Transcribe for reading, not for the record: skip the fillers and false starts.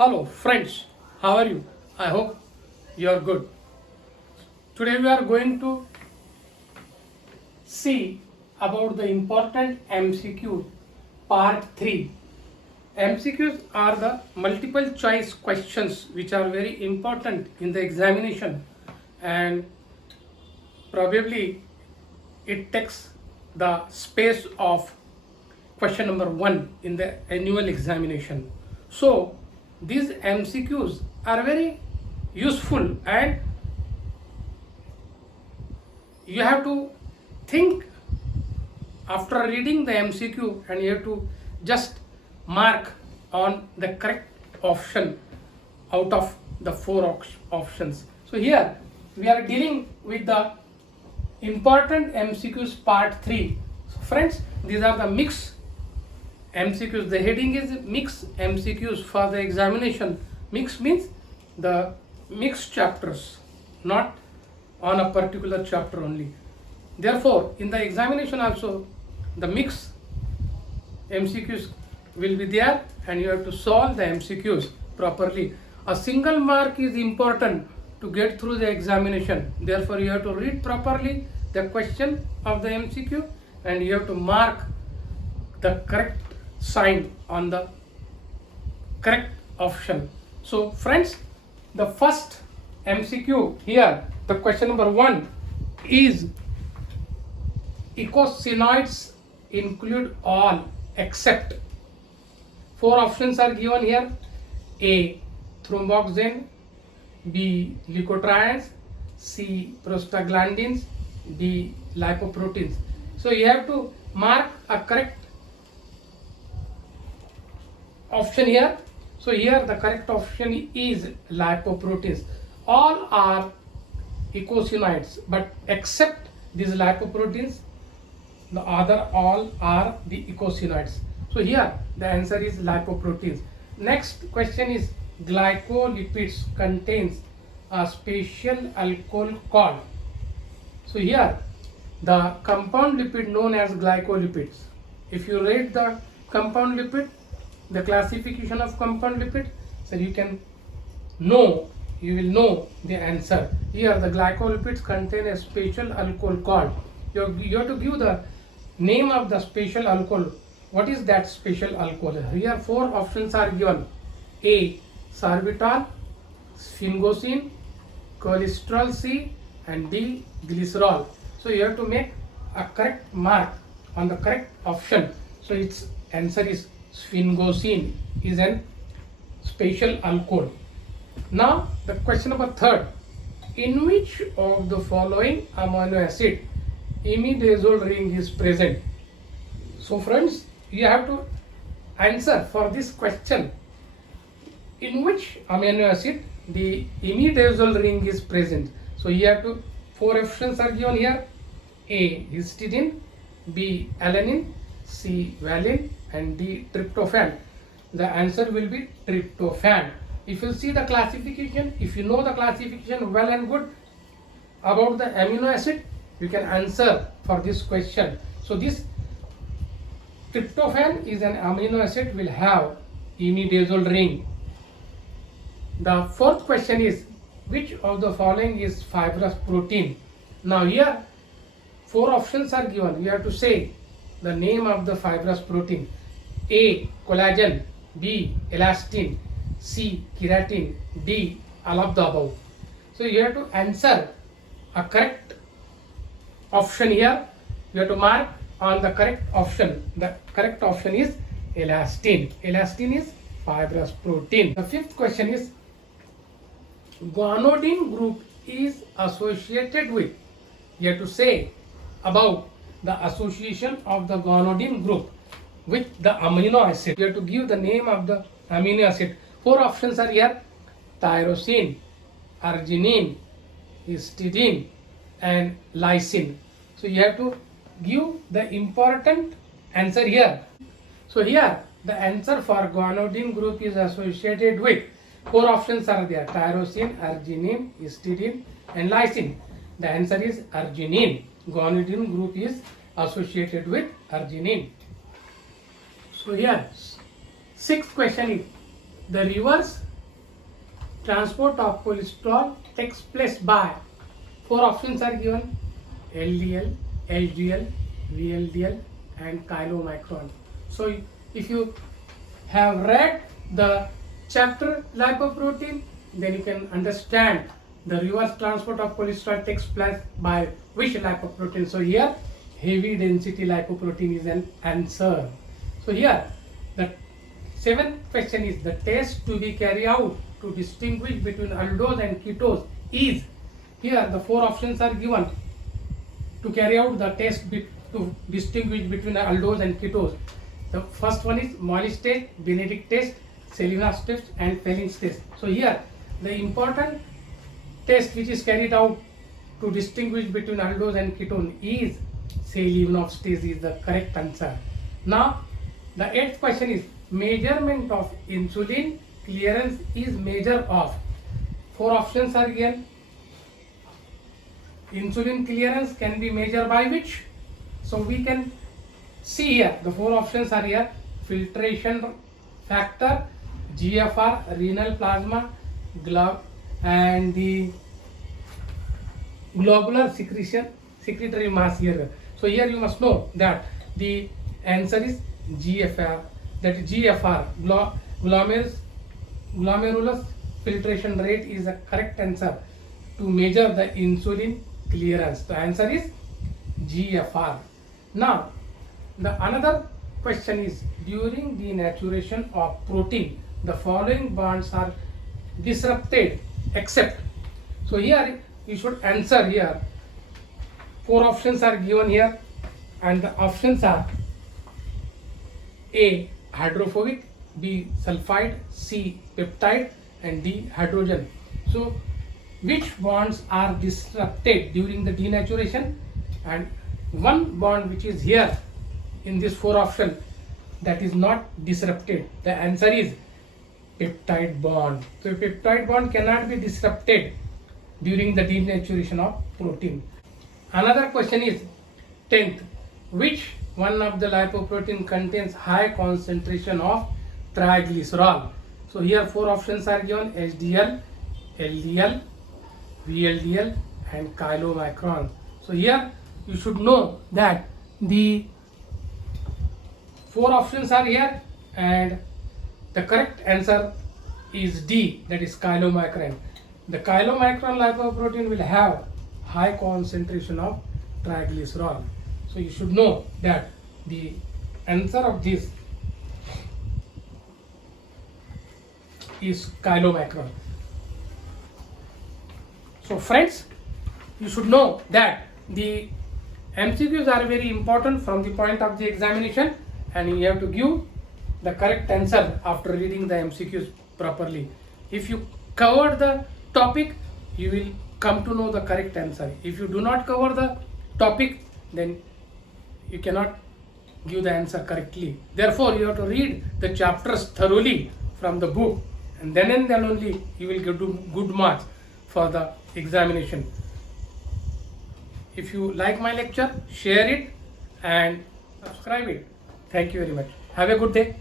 Hello friends, how are you? I hope you are good. Today we are going to see about the important MCQ part 3. MCQs are the multiple choice questions which are very important in the examination, and probably it takes the space of question number 1 in the annual examination. So these MCQs are very useful, and you have to think after reading the MCQ, and you have to just mark on the correct option out of the four options. So here we are dealing with the important MCQs part 3. So friends, these are the mixed MCQs. The heading is mixed MCQs for the examination. Mixed means the mixed chapters, not on a particular chapter only. Therefore, in the examination also, the mixed MCQs will be there, and you have to solve the MCQs properly. A single mark is important to get through the examination. Therefore, you have to read properly the question of the MCQ, and you have to mark the correct sign on the correct option. So friends, the first MCQ here, the question number 1 is eicosanoids include all except. Four options are given here: A. thromboxane, B. leukotrienes, C. prostaglandins, D. lipoproteins. So you have to mark a correct option here. So here the correct option is lipoproteins. All are eicosanoids, but except these lipoproteins, the other all are the eicosanoids. So here the answer is lipoproteins. Next question is glycolipids contains a special alcohol called. So here the compound lipid known as glycolipids. If you read the compound lipid, the classification of compound lipid, so you will know the answer. Here the glycolipids contain a special alcohol called. You have to give the name of the special alcohol. What is that special alcohol? Here four options are given: A. sorbitol, sphingosine, cholesterol C, and D. glycerol. So you have to make a correct mark on the correct option. So its answer is sphingosine is an special alcohol. Now the question number 3: in which of the following amino acid imidazole ring is present? So friends, you have to answer for this question: in which amino acid the imidazole ring is present. So you have to, four options are given here: A. histidine, B. alanine, C. valine, and D. tryptophan. The answer will be tryptophan. If you see the classification, if you know the classification well and good about the amino acid, you can answer for this question. So this tryptophan is an amino acid will have imidazole ring. The fourth question is which of the following is fibrous protein? Now here four options are given. You have to say the name of the fibrous protein: A. collagen, B. elastin, C. keratin, D. all of the above. So you have to answer a correct option here. You have to mark on the correct option. The correct option is elastin. Elastin is fibrous protein. The fifth question is guanidine group is associated with. You have to say about the association of the guanidine group with the amino acid. You have to give the name of the amino acid. Four options are here: tyrosine, arginine, histidine, and lysine. So you have to give the important answer here. So here the answer for guanidine group is associated with, four options are there: tyrosine, arginine, histidine, and lysine. The answer is arginine. Guanidine group is associated with arginine. So here sixth question is the reverse transport of cholesterol takes place by. Four options are given: LDL, HDL, VLDL, and chylomicron. So if you have read the chapter lipoprotein, then you can understand the reverse transport of cholesterol takes place by which lipoprotein. So here heavy density lipoprotein is an answer. So here the seventh question is: the test to be carried out to distinguish between aldose and ketose is. Here the four options are given to carry out the test to distinguish between aldose and ketose. The first one is Mollis test, Benedict test, Selinas test, and Fellings test. So here the important test which is carried out to distinguish between aldose and ketone is Selinas test is the correct answer. Now the eighth question is: measurement of insulin clearance is measure of. Four options are given. Insulin clearance can be measured by which? So we can see here the four options are here: filtration factor, GFR, renal plasma, and the globular secretory mass here. So here you must know that the answer is GFR, that is GFR, glomerulus filtration rate is the correct answer to measure the insulin clearance. The answer is GFR. Now the another question is: during denaturation of protein, the following bonds are disrupted except. So here you should answer here. Four options are given here, and the options are: A. hydrophobic, B. sulfide, C. peptide, and D. hydrogen. So which bonds are disrupted during the denaturation? And one bond which is here in this four option, that is not disrupted. The answer is peptide bond. So peptide bond cannot be disrupted during the denaturation of protein. Another question is 10th: which one of the lipoprotein contains high concentration of triglycerol? So here four options are given: HDL, LDL, VLDL, and chylomicron. So here you should know that the four options are here, and the correct answer is D, that is chylomicron. The chylomicron lipoprotein will have high concentration of triglycerol. So you should know that the answer of this is chylomicron. So friends, you should know that the MCQs are very important from the point of the examination, and you have to give the correct answer after reading the MCQs properly. If you cover the topic, you will come to know the correct answer. If you do not cover the topic, then you cannot give the answer correctly. Therefore, you have to read the chapters thoroughly from the book, and then only you will get good marks for the examination. If you like my lecture, share it and subscribe it. Thank you very much. Have a good day.